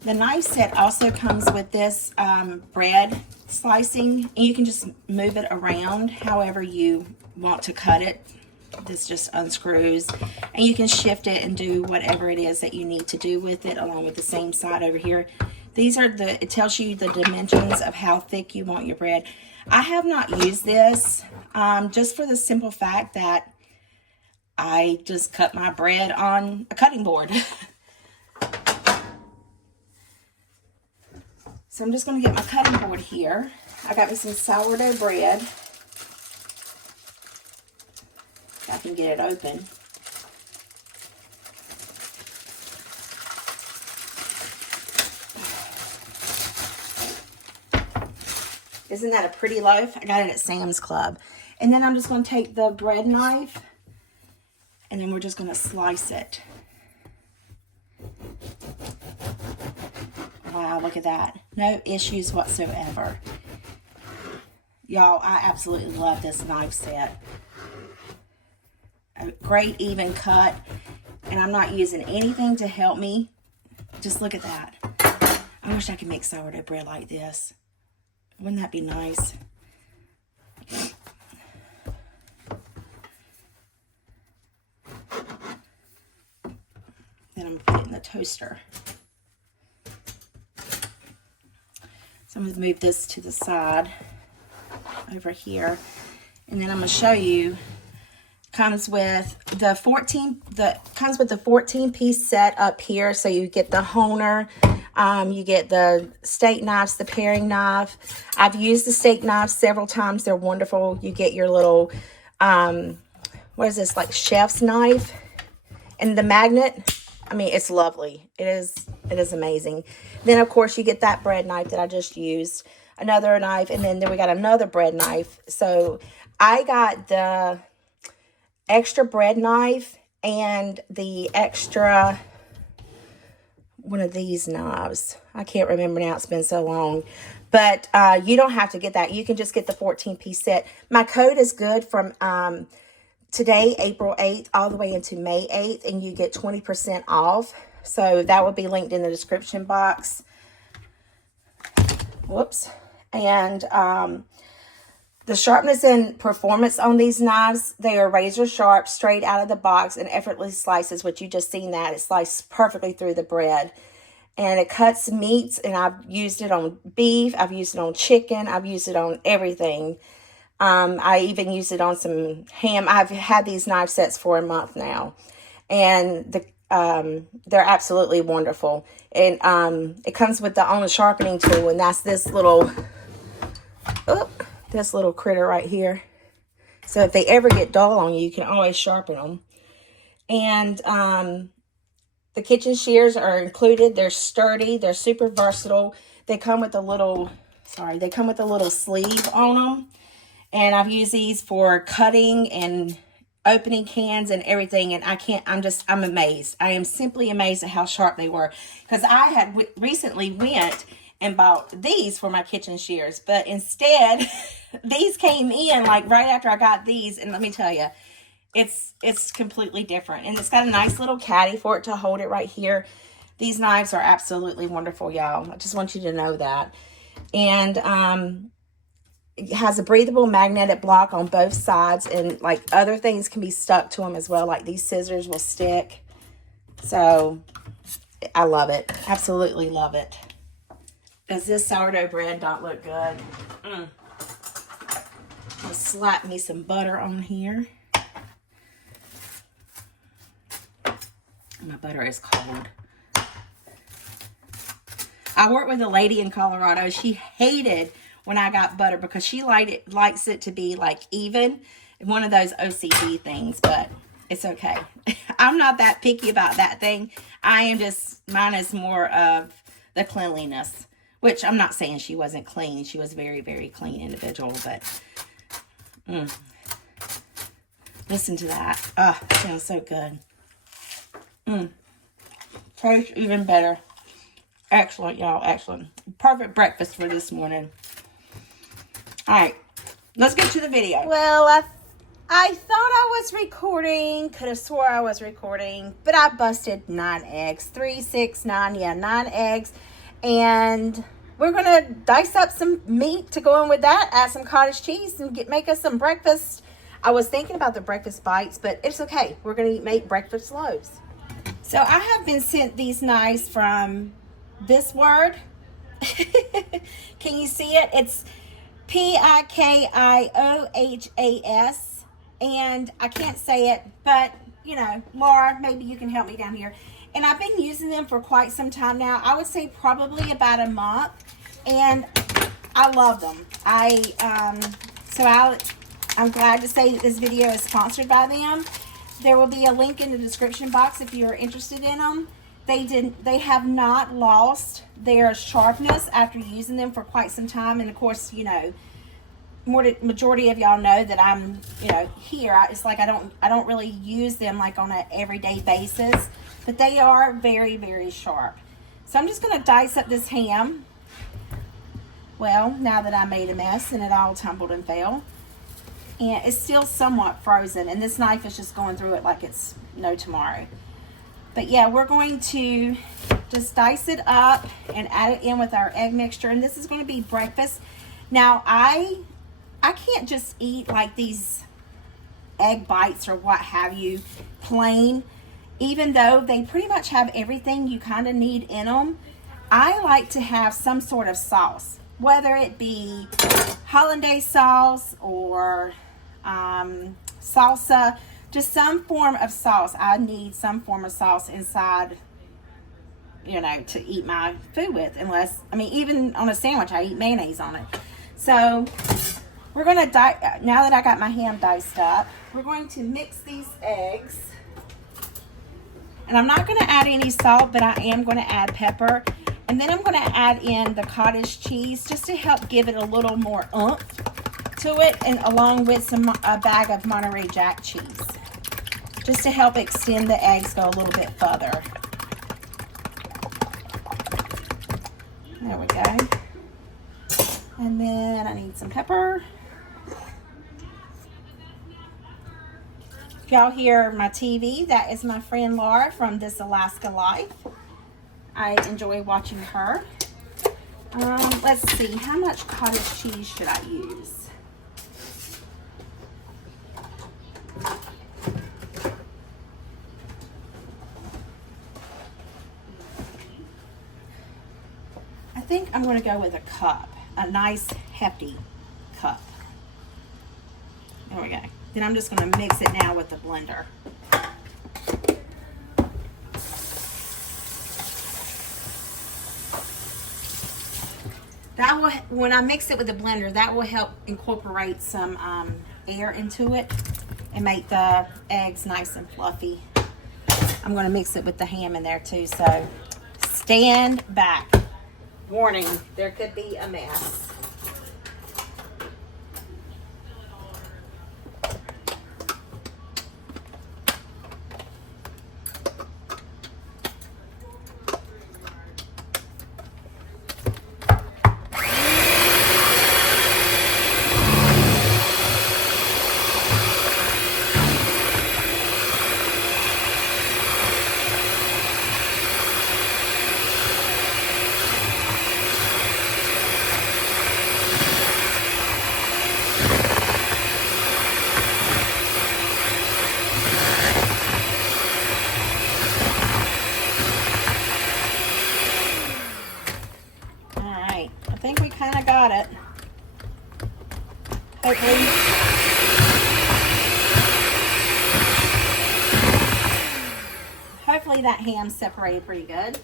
The knife set also comes with this bread slicing, and you can just move it around however you want to cut it. This just unscrews, and you can shift it and do whatever it is that you need to do with it, along with the same side over here. These are it tells you the dimensions of how thick you want your bread. I have not used this just for the simple fact that I just cut my bread on a cutting board. So I'm just going to get my cutting board here. I got me some sourdough bread. If I can get it open. Isn't that a pretty loaf? I got it at Sam's Club. And then I'm just going to take the bread knife, and then we're just going to slice it. Wow, look at that. No issues whatsoever. Y'all, I absolutely love this knife set. A great even cut. And I'm not using anything to help me. Just look at that. I wish I could make sourdough bread like this. Wouldn't that be nice? Then I'm going to put it in the toaster. So I'm going to move this to the side over here. And then I'm going to show you, comes with the 14-piece set up here. So you get the honer, you get the steak knives, the paring knife. I've used the steak knives several times. They're wonderful. You get your little, what is this, like chef's knife, and the magnet. I mean, it's lovely. It is amazing. Then, of course, you get that bread knife that I just used, another knife, and then we got another bread knife. So I got the extra bread knife and the extra one of these knives. I can't remember now. It's been so long. But you don't have to get that. You can just get the 14-piece set. My code is good from today, April 8th, all the way into May 8th, and you get 20% off. So that will be linked in the description box. Whoops. And the sharpness and performance on these knives, they are razor sharp, straight out of the box, and effortlessly slices, which you just seen that. It sliced perfectly through the bread. And it cuts meats, and I've used it on beef, I've used it on chicken, I've used it on everything. I even used it on some ham. I've had these knife sets for a month now, and they're absolutely wonderful. And it comes with the own sharpening tool, and that's this little critter right here. So if they ever get dull on you, you can always sharpen them. And the kitchen shears are included. They're sturdy. They're super versatile. They come with a little sleeve on them. And I've used these for cutting and opening cans and everything. And I'm amazed. I am simply amazed at how sharp they were. Because I had recently went and bought these for my kitchen shears. But instead, these came in like right after I got these. And let me tell you, it's completely different. And it's got a nice little caddy for it to hold it right here. These knives are absolutely wonderful, y'all. I just want you to know that. And it has a breathable magnetic block on both sides, and like other things can be stuck to them as well, like these scissors will stick. So I love it. Absolutely love it. Does this sourdough bread not look good? I'll slap me some butter on here. My butter is cold. I worked with a lady in Colorado. She hated when I got butter because she likes it to be like even. One of those OCD things, but it's okay. I'm not that picky about that thing. Mine is more of the cleanliness, which I'm not saying she wasn't clean. She was a very, very clean individual, but listen to that. Oh, it sounds so good. Tastes even better. Excellent, y'all. Excellent. Perfect breakfast for this morning. All right. Let's get to the video. Well, I thought I was recording, could have swore I was recording, but I busted 9 eggs. 3, 6, 9, yeah, 9 eggs. And we're going to dice up some meat to go in with that, add some cottage cheese, and make us some breakfast. I was thinking about the breakfast bites, but it's okay. We're going to make breakfast loaves. So I have been sent these knives from this word. Can you see it? It's P-I-K-I-O-H-A-S. And I can't say it, but, you know, Laura, maybe you can help me down here. And I've been using them for quite some time now. I would say probably about a month. And I love them. I'm glad to say that this video is sponsored by them. There will be a link in the description box if you're interested in them. They have not lost their sharpness after using them for quite some time. And of course, you know, majority of y'all know that I'm, you know, here. It's like I don't really use them like on an everyday basis, but they are very, very sharp. So I'm just going to dice up this ham. Well, now that I made a mess and it all tumbled and fell, and it's still somewhat frozen, and this knife is just going through it like it's no tomorrow. But yeah, we're going to just dice it up and add it in with our egg mixture, and this is going to be breakfast. Now I can't just eat like these egg bites or what have you plain, even though they pretty much have everything you kind of need in them. I like to have some sort of sauce, whether it be hollandaise sauce or salsa, just some form of sauce. I need some form of sauce inside, you know, to eat my food with, unless, I mean, even on a sandwich, I eat mayonnaise on it. So we're going to, now that I got my ham diced up, we're going to mix these eggs. And I'm not going to add any salt, but I am going to add pepper. And then I'm going to add in the cottage cheese just to help give it a little more oomph to it, and along with a bag of Monterey Jack cheese, just to help extend the eggs go a little bit further. There we go. And then I need some pepper. If y'all hear my TV, that is my friend Laura from This Alaska Life. I enjoy watching her. Let's see, how much cottage cheese should I use? I think I'm going to go with a cup, a nice hefty cup. There we go. Then I'm just going to mix it now with the blender. That will, when I mix it with the blender, that will help incorporate some air into it and make the eggs nice and fluffy. I'm going to mix it with the ham in there too, so stand back. Warning, there could be a mess. I think we kind of got it. Hopefully that ham separated pretty good.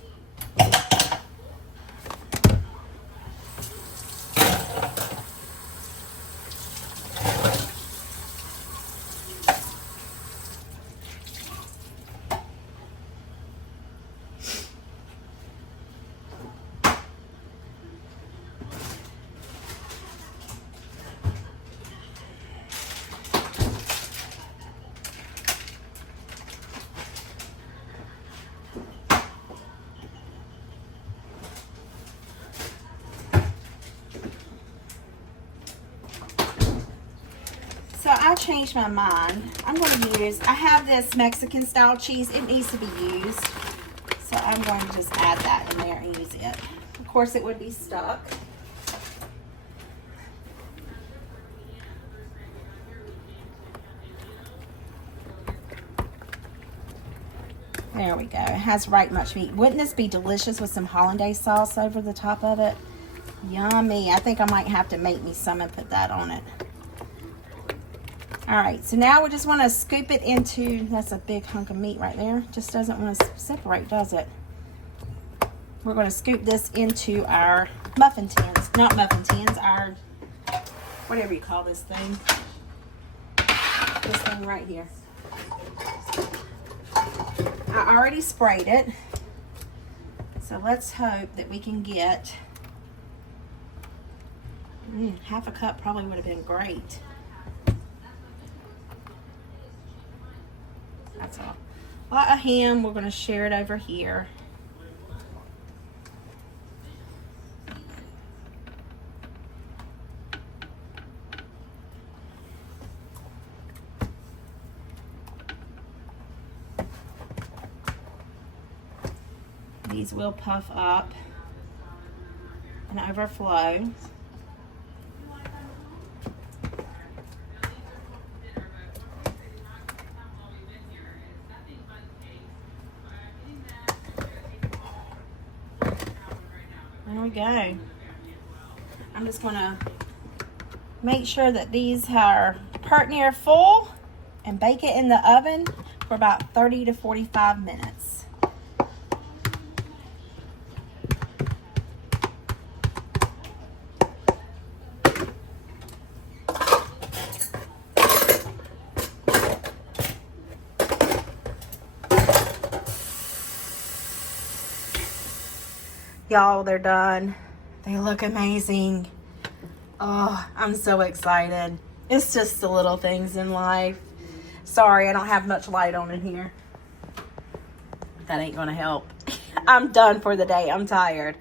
changed my mind. I'm going to use, I have this Mexican style cheese. It needs to be used. So I'm going to just add that in there and use it. Of course, it would be stuck. There we go. It has right much meat. Wouldn't this be delicious with some hollandaise sauce over the top of it? Yummy. I think I might have to make me some and put that on it. All right, so now we just want to scoop it into, that's a big hunk of meat right there. Just doesn't want to separate, does it? We're going to scoop this into our muffin tins. Not muffin tins, our, whatever you call this thing. This thing right here. I already sprayed it. So let's hope that we can get, half a cup probably would have been great. That's all. A lot of ham, we're going to share it over here. These will puff up and overflow. There we go. I'm just going to make sure that these are pert near full and bake it in the oven for about 30 to 45 minutes. Y'all, they're done. They look amazing. Oh, I'm so excited. It's just the little things in life. Sorry, I don't have much light on in here. That ain't gonna help. I'm done for the day. I'm tired.